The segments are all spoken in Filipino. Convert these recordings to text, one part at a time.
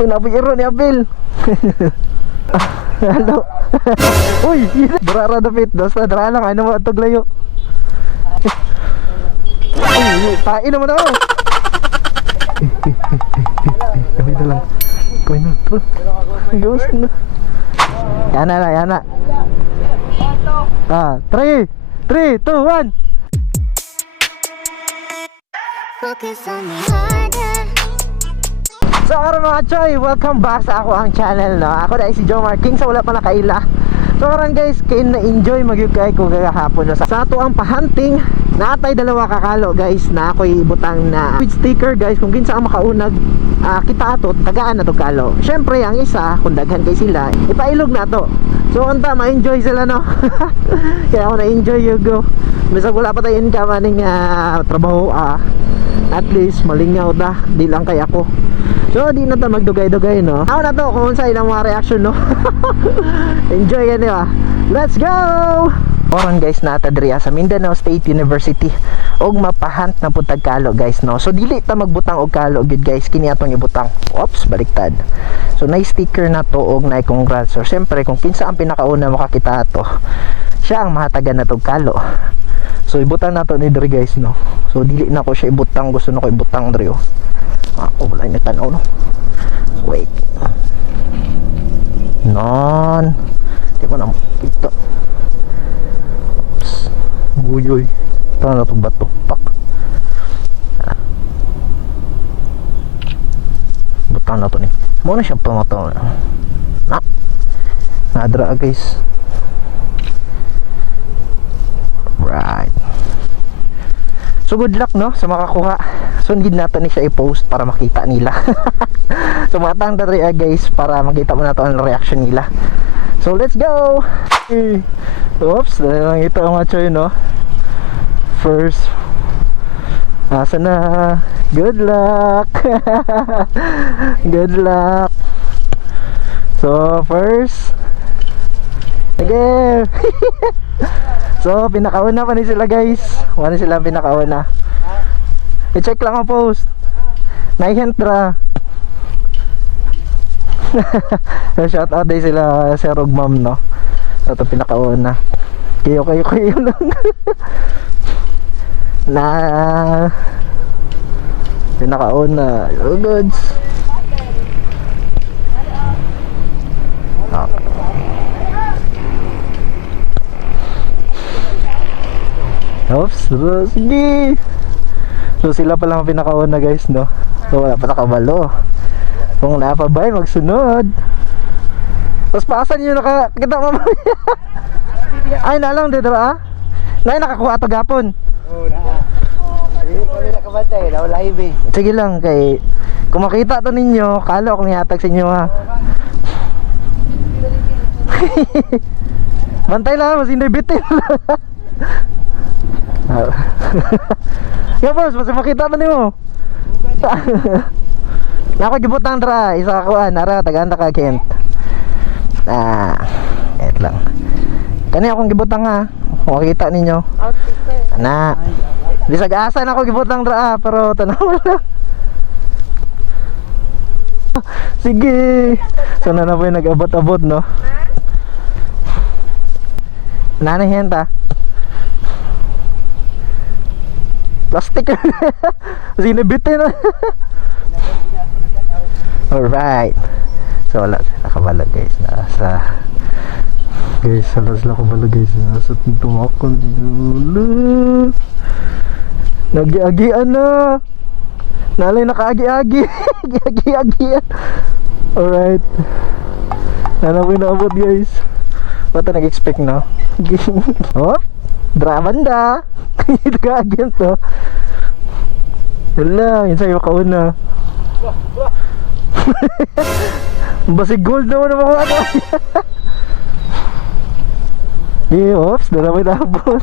Uy, napiro ni Abel. Halo. Uy, drara dapit. Dosa, drara lang. Ano mo itong layo? Uy, tain naman ako. Kami na lang. Kami na. Ghost na. Yana na, yana. 3, 2, 1. Focus on me harder. So karon mga choy, welcome back sa ako ang channel no. Ako na si Jomar King sa wala pa nakaila. So karon guys, kay na-enjoy magyugay ko gagahapon no. Sa ato ang pahanting, natay dalawa kakalo guys na ako'y ibutang na with sticker guys kung kinsa ang makaunag kita ato, tagaan na to kalo. Syempre ang isa, kung daghan kay sila, ipailog na to. So unta ma-enjoy sila no. Kaya ako na-enjoy yugo. Bisag wala pa tayo income aning trabaho at least malingaw ta, di lang kay ako. So di na ta magdugay-dugay no. Ako na to kung sa ilang mga reaction no. Enjoy yan diba. Let's go! Oran guys nata diriya sa Mindanao State University og mapahant na putag kalo guys no. So dili ta magbutang og kalo gid guys, kini atong ibutang. Oops, baliktad. So nay sticker na to og nay congrats. So syempre kung kinsa ang pinakauna makakita ato, siya ang mahatagan na tog kalo. So ibutang nato ni diri guys no. So dili na ko siya ibutang, gusto na ko ibutang diri oh. Wala na tanaw no. Wait. Non. Di ba na ito. Guyoy. Ito na itong bato. Pak. Butang na ito ni. Muna siya pamataw na. Nadra guys. Right. So good luck no sa makakuha. Sundin natin ni siya i-post para makita nila. So matang dali guys para makita mo na to ang reaction nila. So let's go. Oops, dali lang ito ang choy no. First. Asa na. Good luck. Good luck. So first. Again. So pinakauna pa ni sila guys. Wala sila pinakauna. I-check lang ang post. Naihentra. Shout out din sila Sir og Ma'am no. Ito pinakauna. Kayo lang. Na pinakauna. Oh goods. Oops, sige. So sila pa lang ang pinakauna guys no. So wala pa nakabalo. Kung napabay magsunod. Tapos paasan nyo nakakita mamaya. Ay nalang dito ah. Nay nakakuha to gapon. Oo na. Hindi kami nakabantay, live eh. Sige lang kay kung makita to ninyo, kalo akong ihatag sa inyo ha. Bantay lang, mas hindi bitin. Ya boss, mas makita pa nimo. Nako gibutang dra, isa ka kuan, ara tagaan ta ka Kent. Et lang. Kani akong gibutang ha. Kung makita ninyo. Ana. Bisag asa na ako gibutang dra pero tanaw lang. Sige. So na po yung nag-abot-abot no. Nanahin ta. Plastic. Sinabitin na. Alright. So wala nakabalo guys. Nasa guys, wala sila kabalo guys. Nasa tumakon. Nagi-agian na. Nalay nakaagi-agi. Nagi-agian. Alright. Nanapoy na abot guys. Bata nag-expect na. Oh, drabanda. Ito ka-agian to. Wala, yun sa'yo makauna. Basig gold naman naman ako. Oops, dalawa na abot.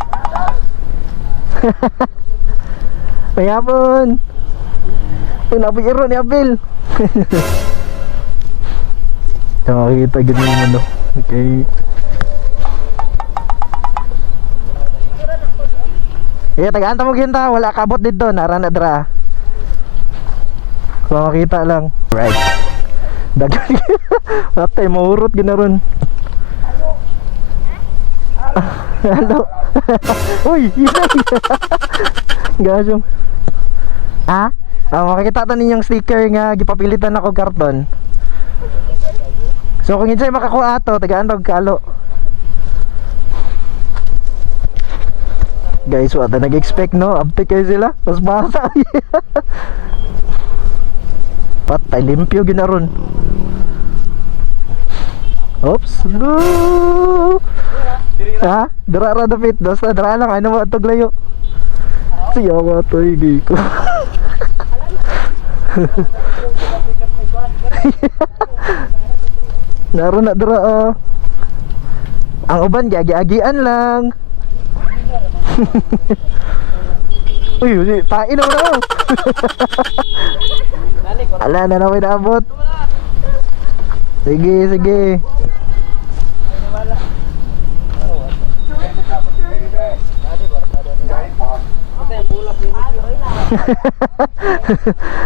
Mayapon. Uy, napiro ni Abel. Nakakita ganun mo no. Okay. Tagaan ta mo ginta, wala kabot dito, nara na dra. Kung makita lang. Right. Dagan. Patay mahurot ginaron. Halo. Uy, inay. Gasong. Ah? Makikita ta ninyong sticker nga gipapilitan ako karton. So kung insay makakuha ato, tagaan tog kalo. Guys, wala nag-expect no, uptake kayo sila. Mas basa. Patay limpyo ginaron. Oops. No. Ha? Dara ra dapit. Basta dara lang ano mo atog layo. Siya mo to higi ko. Naroon na dara oh. Ang uban giagi-agian lang. Uy, tain naman ako. Ala na namin naabot. Sige, sige.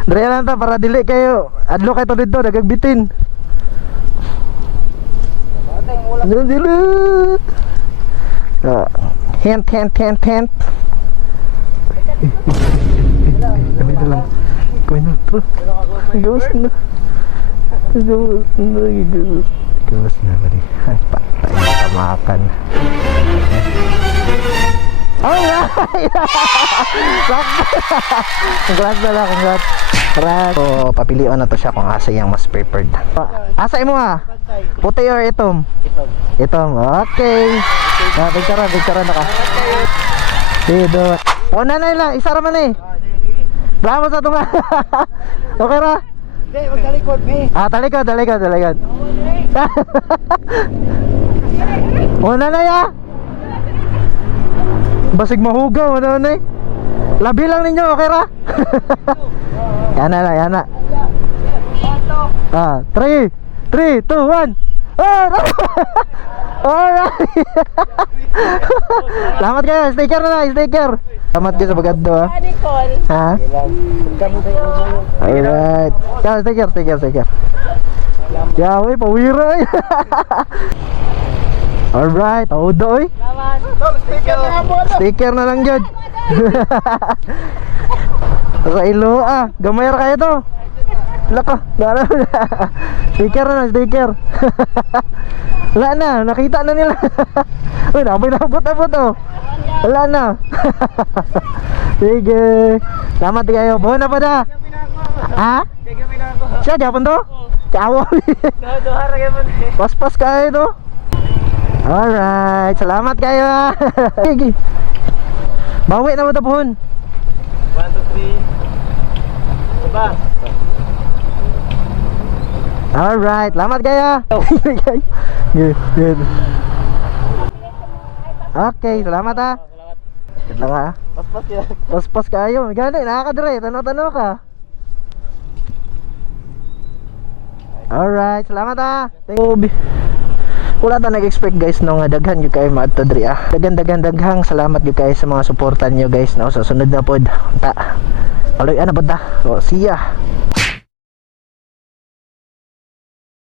Dre lang ta para dili kayo. Adlo kayo to dito, nagagbitin. Dili. Hint. Kami na lang. Kami na bro. Gawas na. Gawas na ba rin. Ay patay na tamakan. Alright! Congrats na lang, congrats. So, papilion na to siya kung asa yung mas preferred. Asa mo ha? Puti or itom? Itom. Okay. Picture na ka. Dito. O nanay lang, isa raman eh. Bravo sa tunga. Okay ra? Hindi, magtalikod me. Talikod. O nanay ah. Basig mahugaw, nanay. Labi lang ninyo, okay ra? Yan na. 3, 2, 1. Alright. Salamat kayo, sticker na, sticker. Salamat kayo sa pagkado ha. Ha? Alright. Yan, sticker. Yaw, pawira eh. Alright, taudo eh. Sticker na lang dyan. Sa ilo gamay ra kayo to. Lako, sticker na, sticker. Wala na, nakita na nila. Uy, nabot oh. Wala na. Sige. Salamat kayo. Buhay na pa da. Ha? Siya, gapon to? Ciao. Pas kayo to. Alright, salamat kayo. Sige. Bawi na mo ito pohon. 1, 2, 3. Diba? Alright, salamat kayo. Good. Okay, salamat ha. Good lang ha. Pas yan. Pas kayo. Gano'n, nakakadre. Tanaw-tanaw ka. Alright, salamat ha. Thank you. Wala ta nag-expect guys no nga daghan yung kayo maadto diri daghang salamat yung kayo sa mga suportan nyo guys no sa sunod na pod ta. Aloy ana ba ta? O siya.